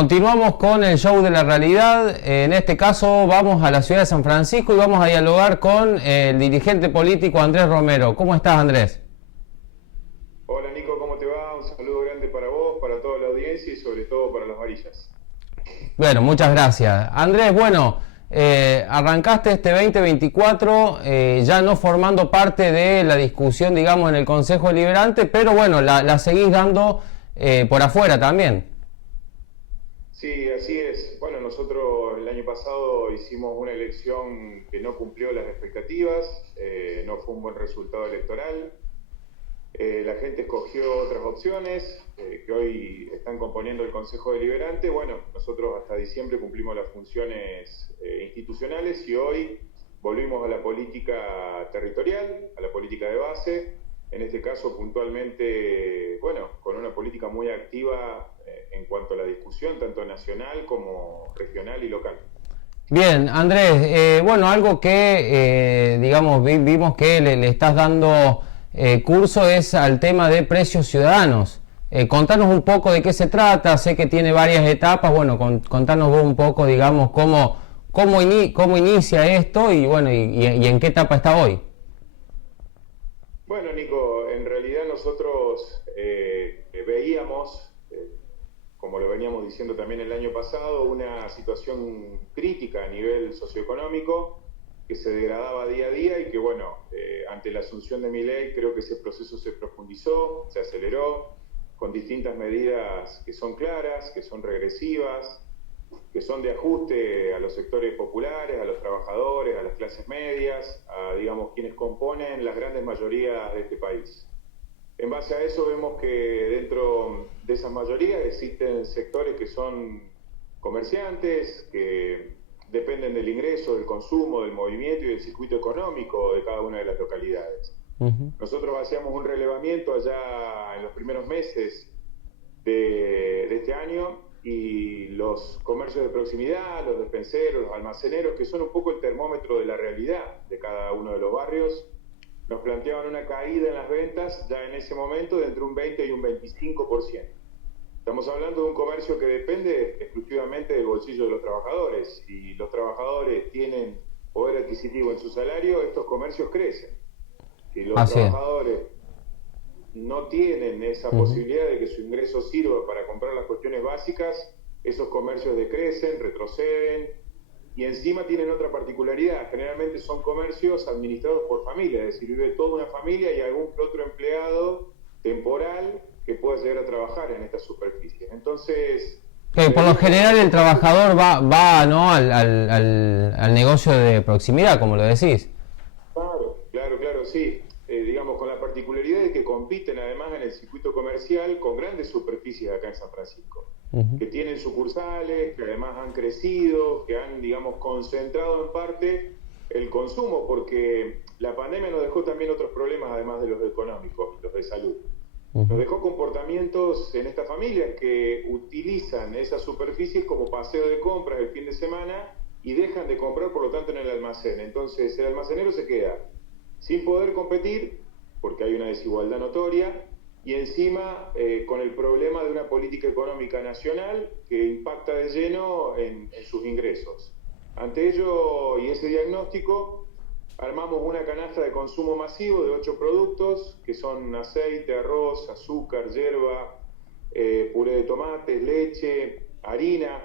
Continuamos con el show de la realidad. En este caso vamos a la ciudad de San Francisco y vamos a dialogar con el dirigente político Andrés Romero. ¿Cómo estás, Andrés? Hola Nico, ¿cómo te va? Un saludo grande para vos, para toda la audiencia y sobre todo para las varillas. Bueno, muchas gracias. Andrés, bueno, arrancaste este 2024 ya no formando parte de la discusión, digamos, en el Consejo Deliberante, pero bueno, la seguís dando por afuera también. Sí, así es. Bueno, nosotros el año pasado hicimos una elección que no cumplió las expectativas, no fue un buen resultado electoral. La gente escogió otras opciones que hoy están componiendo el Consejo Deliberante. Bueno, nosotros hasta diciembre cumplimos las funciones institucionales y hoy volvimos a la política territorial, a la política de base. En este caso, puntualmente, bueno, con una política muy activa en cuanto a la discusión, tanto nacional como regional y local. Bien, Andrés, bueno, algo que, digamos, vimos que le estás dando curso es al tema de precios ciudadanos. Contanos un poco de qué se trata, sé que tiene varias etapas, bueno, contanos vos un poco, digamos, cómo inicia esto y, bueno, y en qué etapa está hoy. Bueno, Nico, en realidad nosotros veíamos, como lo veníamos diciendo también el año pasado, una situación crítica a nivel socioeconómico que se degradaba día a día y que, bueno, ante la asunción de Milei creo que ese proceso se profundizó, se aceleró, con distintas medidas que son claras, que son regresivas, que son de ajuste a los sectores populares, a los trabajadores, a las clases medias, a, digamos, quienes componen las grandes mayorías de este país. En base a eso vemos que dentro de esas mayorías existen sectores que son comerciantes, que dependen del ingreso, del consumo, del movimiento y del circuito económico de cada una de las localidades. Nosotros hacíamos un relevamiento allá en los primeros meses de este año y los comercios de proximidad, los despenseros, los almaceneros, que son un poco el termómetro de la realidad de cada uno de los barrios, nos planteaban una caída en las ventas ya en ese momento de entre un 20 y un 25%. Estamos hablando de un comercio que depende exclusivamente del bolsillo de los trabajadores. Si los trabajadores tienen poder adquisitivo en su salario, estos comercios crecen. Si los trabajadores no tienen esa posibilidad de que su ingreso sirva para comprar las cuestiones básicas, esos comercios decrecen, retroceden y encima tienen otra particularidad. Generalmente son comercios administrados por familia, es decir, vive toda una familia y algún que otro empleado temporal que pueda llegar a trabajar en estas superficies. Entonces, por lo general el trabajador va ¿no? al negocio de proximidad, como lo decís. Claro, sí. Digamos, con la particularidad de que compiten además en el circuito comercial con grandes superficies acá en San Francisco, que tienen sucursales, que además han crecido, que han, digamos, concentrado en parte el consumo, porque la pandemia nos dejó también otros problemas además de los económicos, los de salud. Nos dejó comportamientos en estas familias que utilizan esas superficies como paseo de compras el fin de semana y dejan de comprar, por lo tanto, en el almacén. Entonces, el almacenero se queda sin poder competir, porque hay una desigualdad notoria, y encima con el problema de una política económica nacional que impacta de lleno en sus ingresos. Ante ello y ese diagnóstico, armamos una canasta de consumo masivo de 8 productos, que son aceite, arroz, azúcar, yerba, puré de tomates, leche, harina,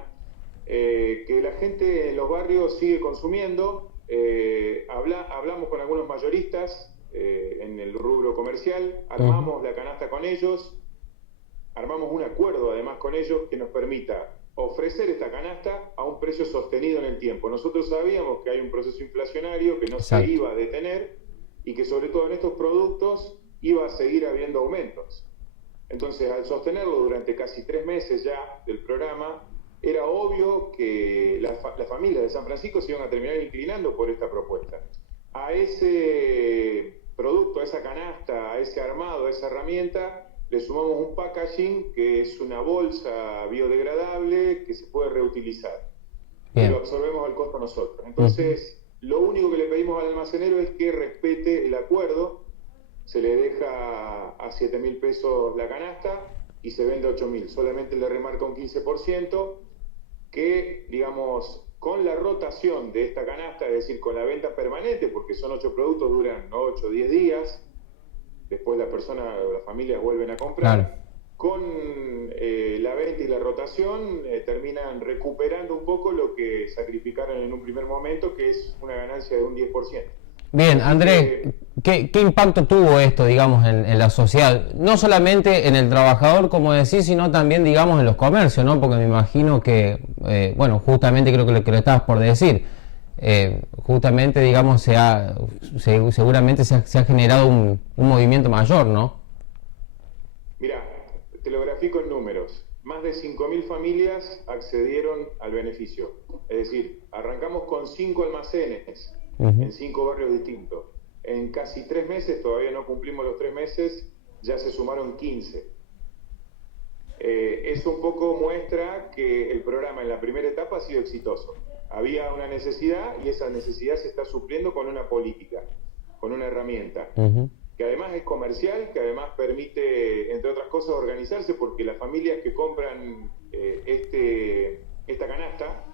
que la gente en los barrios sigue consumiendo. Hablamos con algunos mayoristas en el rubro comercial, armamos la canasta con ellos, armamos un acuerdo además con ellos que nos permita ofrecer esta canasta a un precio sostenido en el tiempo. Nosotros sabíamos que hay un proceso inflacionario que no se iba a detener y que sobre todo en estos productos iba a seguir habiendo aumentos. Entonces, al sostenerlo durante casi 3 meses ya del programa, era obvio que las familias de San Francisco se iban a terminar inclinando por esta propuesta. A ese producto, a esa canasta, a ese armado, a esa herramienta, le sumamos un packaging que es una bolsa biodegradable que se puede reutilizar. Y lo absorbemos al costo nosotros. Entonces, lo único que le pedimos al almacenero es que respete el acuerdo. Se le deja a 7.000 pesos la canasta y se vende a 8.000. Solamente le remarca un 15%. que, digamos, con la rotación de esta canasta, es decir, con la venta permanente, porque son 8 productos, duran 8 o 10 días, después la persona o las familias vuelven a comprar, Claro. con la venta y la rotación terminan recuperando un poco lo que sacrificaron en un primer momento, que es una ganancia de un 10%. Bien, Así Andrés, que, ¿qué impacto tuvo esto, digamos, en la sociedad? No solamente en el trabajador, como decís, sino también, digamos, en los comercios, ¿no? Porque me imagino que, bueno, justamente creo que lo estabas por decir, justamente, digamos, seguramente se ha generado un movimiento mayor, ¿no? mirá, te lo grafico en números. Más de 5.000 familias accedieron al beneficio. Es decir, arrancamos con 5 almacenes en 5 barrios distintos. En casi 3 meses, todavía no cumplimos los 3 meses, ya se sumaron 15. Eso un poco muestra que el programa en la primera etapa ha sido exitoso. Había una necesidad y esa necesidad se está supliendo con una política, con una herramienta, que además es comercial, que además permite, entre otras cosas, organizarse, porque las familias que compran esta canasta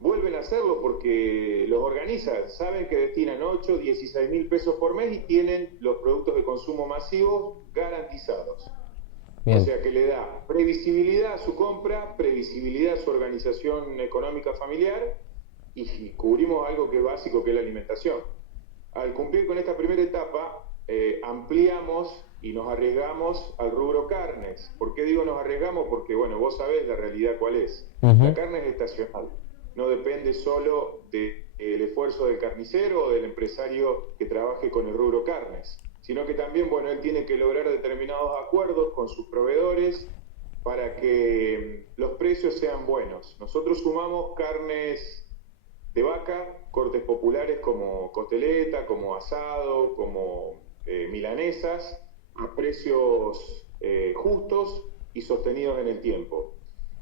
vuelven a hacerlo porque los organizan, saben que destinan 8, 16 mil pesos por mes y tienen los productos de consumo masivo garantizados. Bien. O sea que le da previsibilidad a su compra, previsibilidad a su organización económica familiar y cubrimos algo que es básico, que es la alimentación. Al cumplir con esta primera etapa, ampliamos y nos arriesgamos al rubro carnes. ¿Por qué digo nos arriesgamos? Porque, bueno, vos sabés la realidad cuál es. La carne es estacional. No depende solo del esfuerzo del carnicero o del empresario que trabaje con el rubro carnes, sino que también, bueno, él tiene que lograr determinados acuerdos con sus proveedores para que los precios sean buenos. Nosotros sumamos carnes de vaca, cortes populares como costeleta, como asado, como milanesas, a precios justos y sostenidos en el tiempo.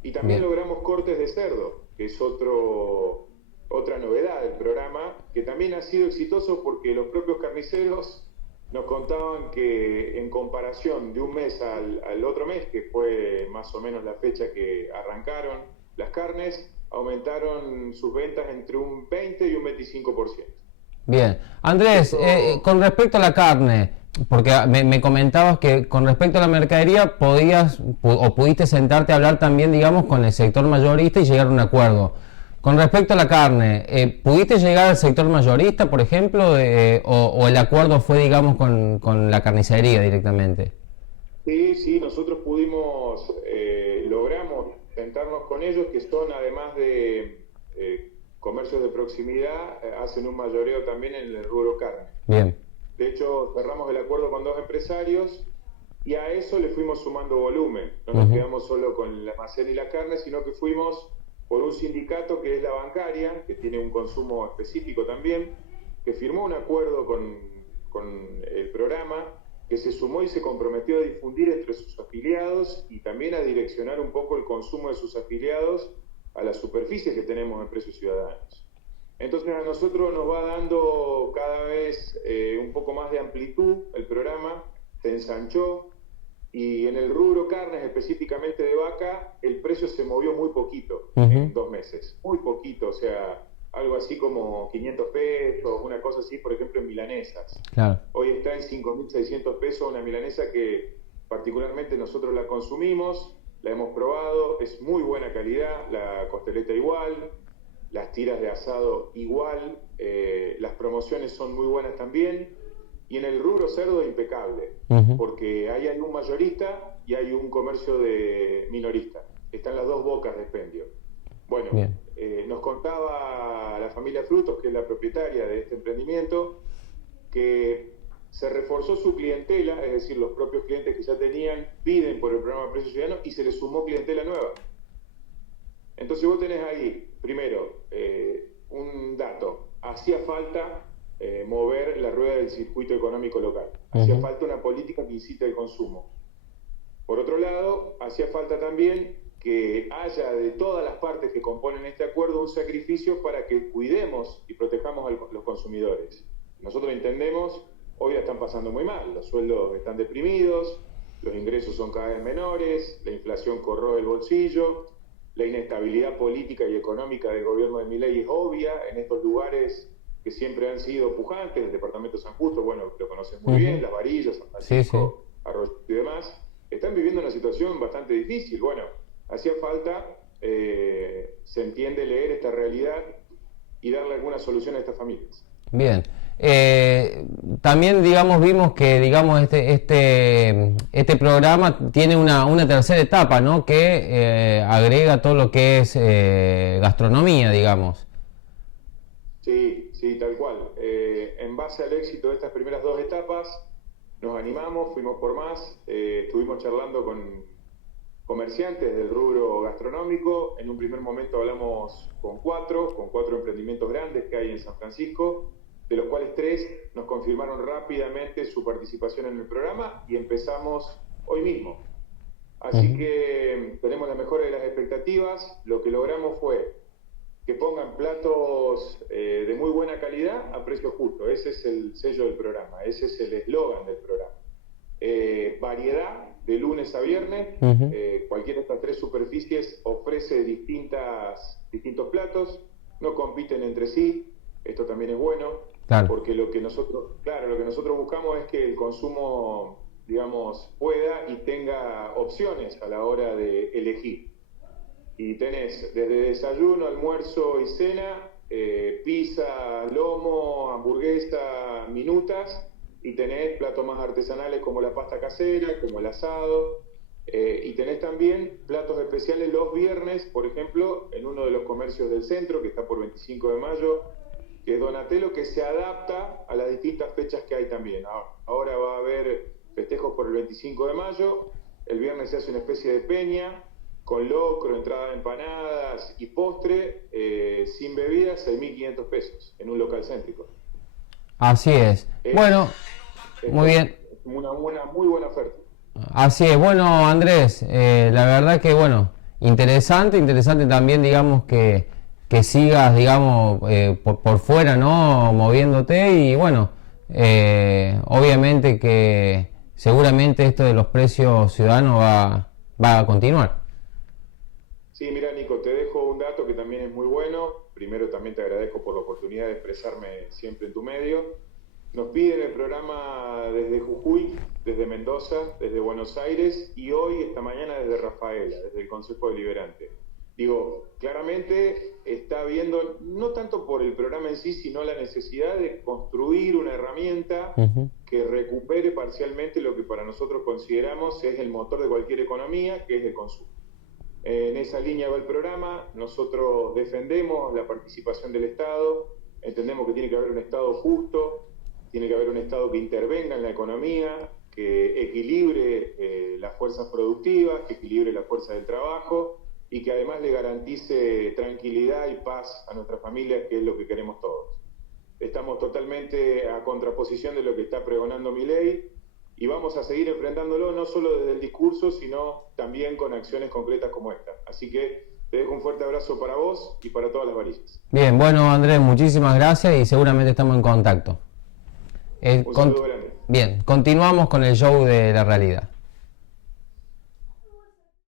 Y también logramos cortes de cerdo, que es otra novedad del programa, que también ha sido exitoso porque los propios carniceros nos contaban que en comparación de un mes al otro mes, que fue más o menos la fecha que arrancaron las carnes, aumentaron sus ventas entre un 20 y un 25%. Bien. Andrés, con respecto a la carne, porque me comentabas que con respecto a la mercadería pudiste sentarte a hablar también, digamos, con el sector mayorista y llegar a un acuerdo. Con respecto a la carne, ¿pudiste llegar al sector mayorista, por ejemplo, o el acuerdo fue, digamos, con la carnicería directamente? Sí, nosotros pudimos, logramos sentarnos con ellos, que son además de comercios de proximidad, hacen un mayoreo también en el rubro carne. Bien. De hecho, cerramos el acuerdo con 2 empresarios y a eso le fuimos sumando volumen. No nos quedamos solo con el almacén y la carne, sino que fuimos por un sindicato que es la bancaria, que tiene un consumo específico también, que firmó un acuerdo con el programa, que se sumó y se comprometió a difundir entre sus afiliados y también a direccionar un poco el consumo de sus afiliados a las superficies que tenemos en Precios Ciudadanos. Entonces a nosotros nos va dando cada vez un poco más de amplitud el programa, se ensanchó y en el rubro carnes, específicamente de vaca, el precio se movió muy poquito en 2 meses, muy poquito, o sea, algo así como 500 pesos, una cosa así, por ejemplo, en milanesas. Claro. Hoy está en 5.600 pesos una milanesa que particularmente nosotros la consumimos, la hemos probado, es muy buena calidad, la costeleta igual, las tiras de asado igual, las promociones son muy buenas también, y en el rubro cerdo impecable, porque ahí hay un mayorista y hay un comercio de minorista, están las dos bocas de expendio. Bueno, nos contaba la familia Frutos, que es la propietaria de este emprendimiento, que se reforzó su clientela, es decir, los propios clientes que ya tenían piden por el programa Precios Ciudadanos y se les sumó clientela nueva. Entonces vos tenés ahí, primero, un dato, hacía falta mover la rueda del circuito económico local, hacía falta una política que incite el consumo. Por otro lado, hacía falta también que haya de todas las partes que componen este acuerdo un sacrificio para que cuidemos y protejamos a los consumidores. Nosotros entendemos, hoy la están pasando muy mal, los sueldos están deprimidos, los ingresos son cada vez menores, la inflación corroe el bolsillo, la inestabilidad política y económica del gobierno de Milei es obvia en estos lugares que siempre han sido pujantes, el departamento de San Justo, bueno, lo conoces muy bien, Las Varillas, San Francisco, Arroyo y demás, están viviendo una situación bastante difícil. Bueno, hacía falta, se entiende, leer esta realidad y darle alguna solución a estas familias. Bien. También, digamos, vimos que, digamos, este programa tiene una tercera etapa, ¿no? Que agrega todo lo que es gastronomía, digamos. Sí, tal cual. En base al éxito de estas primeras 2 etapas, nos animamos, fuimos por más, estuvimos charlando con comerciantes del rubro gastronómico. En un primer momento hablamos con cuatro emprendimientos grandes que hay en San Francisco, de los cuales 3 nos confirmaron rápidamente su participación en el programa y empezamos hoy mismo. Así que tenemos la mejor de las expectativas. Lo que logramos fue que pongan platos de muy buena calidad a precio justo. Ese es el sello del programa, ese es el eslogan del programa. Variedad de lunes a viernes. Cualquiera de estas 3 superficies ofrece distintos platos, no compiten entre sí. Esto también es bueno, porque lo que nosotros buscamos es que el consumo, digamos, pueda y tenga opciones a la hora de elegir. Y tenés desde desayuno, almuerzo y cena, pizza, lomo, hamburguesa, minutas, y tenés platos más artesanales como la pasta casera, como el asado, y tenés también platos especiales los viernes, por ejemplo, en uno de los comercios del centro, que está por 25 de mayo, que es Donatello, que se adapta a las distintas fechas que hay también. Ahora va a haber festejos por el 25 de mayo, el viernes se hace una especie de peña, con locro, entrada de empanadas y postre, sin bebidas, 6.500 pesos, en un local céntrico. Así es. Bueno, muy bien. Una muy buena oferta. Así es. Bueno, Andrés, la verdad que, bueno, interesante también, digamos, que sigas, digamos, por fuera, ¿no? Moviéndote y, bueno, obviamente que seguramente esto de los precios ciudadanos va a continuar. Sí, mira, Nico, te dejo un dato que también es muy bueno. Primero, también te agradezco por la oportunidad de expresarme siempre en tu medio. Nos piden el programa desde Jujuy, desde Mendoza, desde Buenos Aires y hoy, esta mañana, desde Rafaela, desde el Consejo Deliberante. Digo, claramente está viendo, no tanto por el programa en sí, sino la necesidad de construir una herramienta que recupere parcialmente lo que para nosotros consideramos es el motor de cualquier economía, que es el consumo. En esa línea va el programa. Nosotros defendemos la participación del Estado, entendemos que tiene que haber un Estado justo, tiene que haber un Estado que intervenga en la economía, que equilibre las fuerzas productivas, que equilibre la fuerza del trabajo y que además le garantice tranquilidad y paz a nuestras familias, que es lo que queremos todos. Estamos totalmente a contraposición de lo que está pregonando Milei y vamos a seguir enfrentándolo no solo desde el discurso, sino también con acciones concretas como esta. Así que te dejo un fuerte abrazo para vos y para todas las varillas. Bien, bueno, Andrés, muchísimas gracias y seguramente estamos en contacto. Un saludo grande. Bien, continuamos con el show de la realidad.